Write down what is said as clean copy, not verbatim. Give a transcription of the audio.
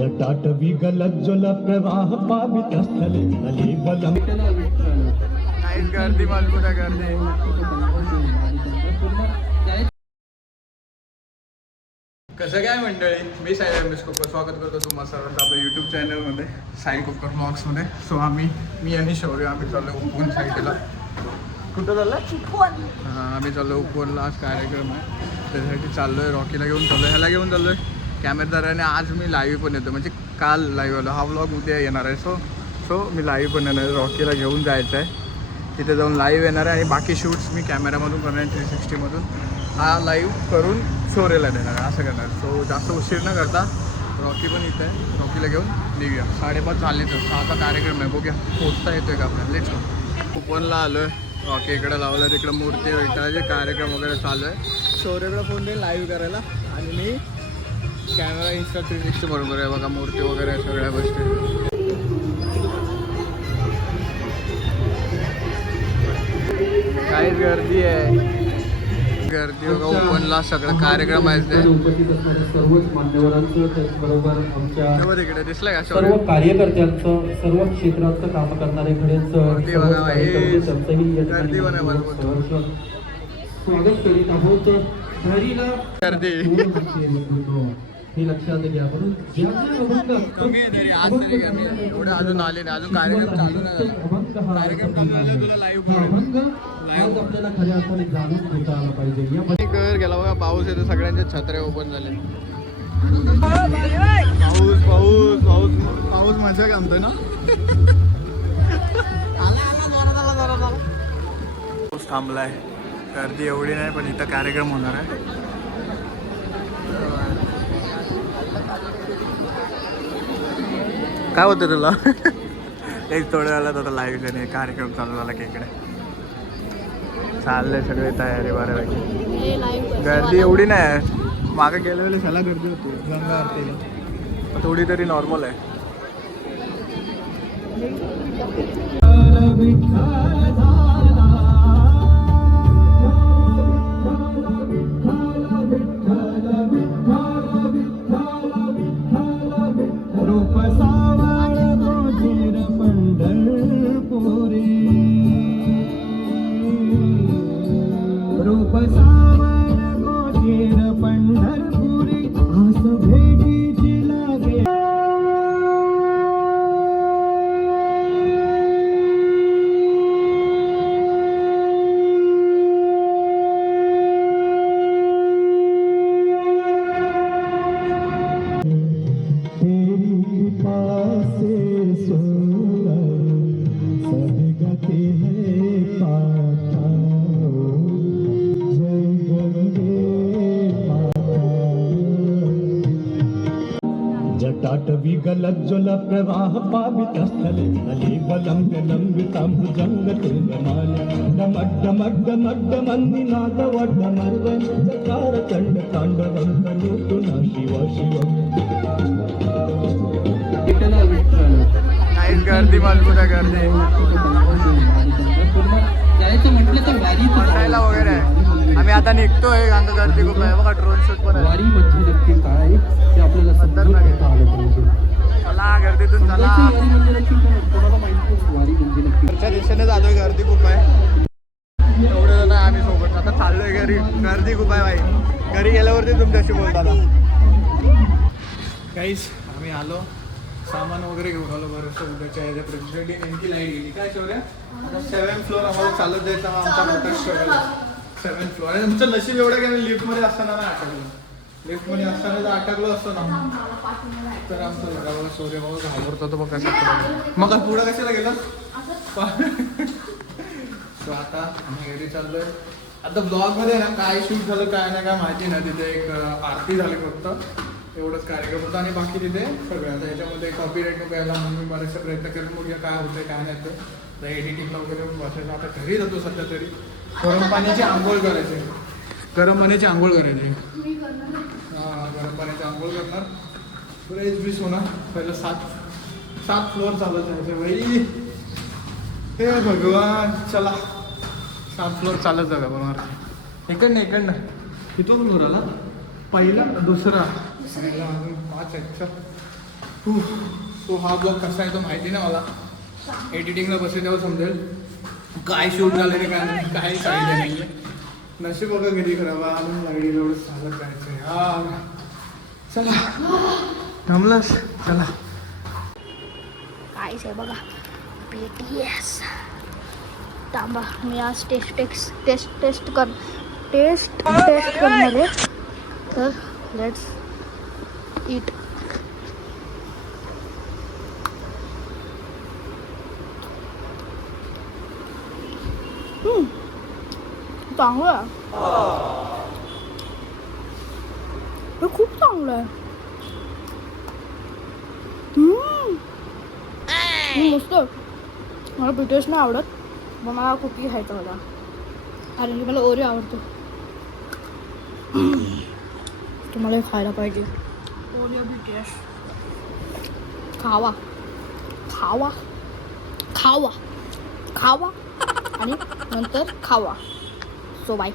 जटाटवी गलज्ज्वल प्रवाह पावितस्थले कलिबलम नाहीच गर्दी मजबूत आहे गर्दी. कसं काय मंडळी, मी साई रमेश कोकर स्वागत करतो तुम्हाला सर्वांचं आपल्या यूट्यूब चॅनलमध्ये साई कोकर ब्लॉग्समध्ये. सो मी आणि शौर्य आम्ही चाललो उपवन साईडला. कुठं चाललं? हां, आम्ही चाललो उपवनला. आज कार्यक्रम आहे त्याच्यासाठी चाललो आहे. रॉकीला घेऊन चाललो आहे, ह्याला घेऊन चाललो आहे कॅमेरादाराने. आज मी लाईव्ह पण येतो, म्हणजे काल लाईव्ह आलो. हा व्लॉग उद्या येणार आहे. सो मी लाईव्ह पण येणार आहे. रॉकीला घेऊन जायचं आहे, तिथे जाऊन लाईव्ह येणार आहे आणि बाकी शूट्स मी कॅमेरामधून करणार आहे 360मधून. हा लाईव्ह करून शौर्यला देणार आहे, असं करणार. सो जास्त उशीर न करता रॉकी पण इथं आहे, रॉकीला घेऊन निघूया. 5:30 झाले तर 6चा कार्यक्रम आहे. बघूया पोचता येतोय का आपल्याला. लेट्स उपवनला आलो आहे. रॉकी इकडं लावलं, तिकडं मूर्ती विकायचे कार्यक्रम वगैरे चालू आहे. शौर्यकडे फोन देईल लाईव्ह करायला आणि मी कॅमेरा इंस्टा 360 बरोबर आहे. बघा मूर्ती वगैरे सगळ्या गोष्टी. काहीच गर्दी आहे, गर्दी बघा. उपवनला सगळं कार्यक्रम आहे सर्वच मान्यवरांचं त्याचबरोबर आमच्या तिकडे दिसलंय का सर्व कार्यकर्त्यांचं, सर्व क्षेत्रात काम करणारे गर्दी त्यांचंही स्वागत करीत आहोत. गर्दी हे लक्षात घ्या. म्हणून कमी आहे तरी आज तरी कमी आहे. एवढं अजून आले नाही, अजून कार्यक्रम चालू नाही झाला. कार्यक्रम चालू झाला तुला लाईव्ह आपल्याला खऱ्या अर्थाने जाणून घेता आलं पाहिजे. या कर गेला बघा. पाऊस येतो, सगळ्यांच्या छत्र्या ओपन झाले. पाऊस पाऊस पाऊस पाऊस मजा घालतोय ना. पाऊस थांबलाय, गर्दी एवढी नाही पण इथं कार्यक्रम होणार आहे. काय होतं तुला? एक थोड्या वेळात आता लाईव्ह आणि कार्यक्रम चालू झाला की इकडे चाललंय सगळे तयारी बऱ्यापैकी. गर्दी एवढी नाही, मागे गेल्या वेळेस ह्याला गर्दी होती गंगा आरतीला, थोडी तरी नॉर्मल आहे. जटाटवी गलज्ज्वल प्रवाह पावितस्थले कलिबलं लंबितं भुजंगतुल्यमान डमड्डमड्डमड्डमन्दिनादवड्डमर्वचकार चण्डताण्डवं तनोतु न शिव शिव. काहीच गर्दी मजबूत आहे गर्दी. बसायला वगैरे आहे. आम्ही आता निघतोय कारण का गर्दी खूप आहे. बघा ड्रोन शूट पण आहे. वारीमध्ये नक्की काय ते आपल्याला समजून घेता आलं पाहिजे. चला गर्दीतून चला. वारी म्हणजे नक्की घरच्या दिशेने जातोय, गर्दी खूप आहे. एवढे जण आहे आम्ही सोबत. आता चाललोय घरी, गर्दी खूप आहे भाई. घरी गेल्यावरती तुमच्याशी बोलताना काहीच आम्ही आलो, सामान वगैरे घेऊन आलो बरंचसं. उद्याच्या याच्या प्रेसिडेंटची नेमकी लाईट गेली काय शौर्य. आता 7th फ्लोअर आम्हाला चालत जायचं. आमचा मोठा स्ट्रगल आहे 7th फ्लोअर. आणि तुमचं नशीब एवढं की आम्ही लिफ्टमध्ये असताना नाही अटकलो. लिफ्टमध्ये असताना जर अटकलो असतो ना तर आमचं बघा शौर्य बाबा घाबरतो तो. बघा कसं मग पुढं कशाला गेलं. सो आता आम्ही घरी चाललोय. आता ब्लॉगमध्ये ना काय शूट झालं काय नाही काय माहिती नाही. तिथे एक आरती झाली फक्त, एवढंच कार्यक्रम होता आणि बाकी तिथे सगळं. आता ह्याच्यामध्ये कॉपीराईट नको यायला म्हणून मी बरेचसे प्रयत्न करून बघूया काय होतंय काय नाही तर एडिटिंगला वगैरे बसायचं. आता घरी जातो सध्या तरी. गरम पाण्याची आंघोळ करायची, गरम पाण्याची आंघोळ करायची. हां, गरम पाण्याची आंघोळ करणार. फ्रेश बीस होणार. पहिलं 7 फ्लोअर चालत जायचं भाई. हे भगवान. चला 7 फ्लोअर चालत जागा बरोबर. इकडनं किती फ्लोअर आला. पहिला दुसरा अजून 5 आहेत. सो हा ब्लॉग कसा आहे तो माहिती नाही मला. एडिटिंगला बसेल तेव्हा समजेल काय शूट झालं नाही काय नाही, काहीच आयडिया नाही आहे. नशीब बघा किती खराब आहे. अजून लागली एवढं चालत जायचं यार. चला थांबलास चला. काहीच आहे बघा BTS. थांबा मी आज टेस्ट करणार आहे. तर लेट्स ईट. चांगलं आहे हे, खूप चांगलं आहे. मस्त. मला BTS नाही आवडत, मग मला कुकी खायचं होता कारण की मला ओरिओ आवडतो. तुम्हाला हे खायला पाहिजे. ओरिओ BTS खावा खावा खावा खावा आणि नंतर खावा. So bye.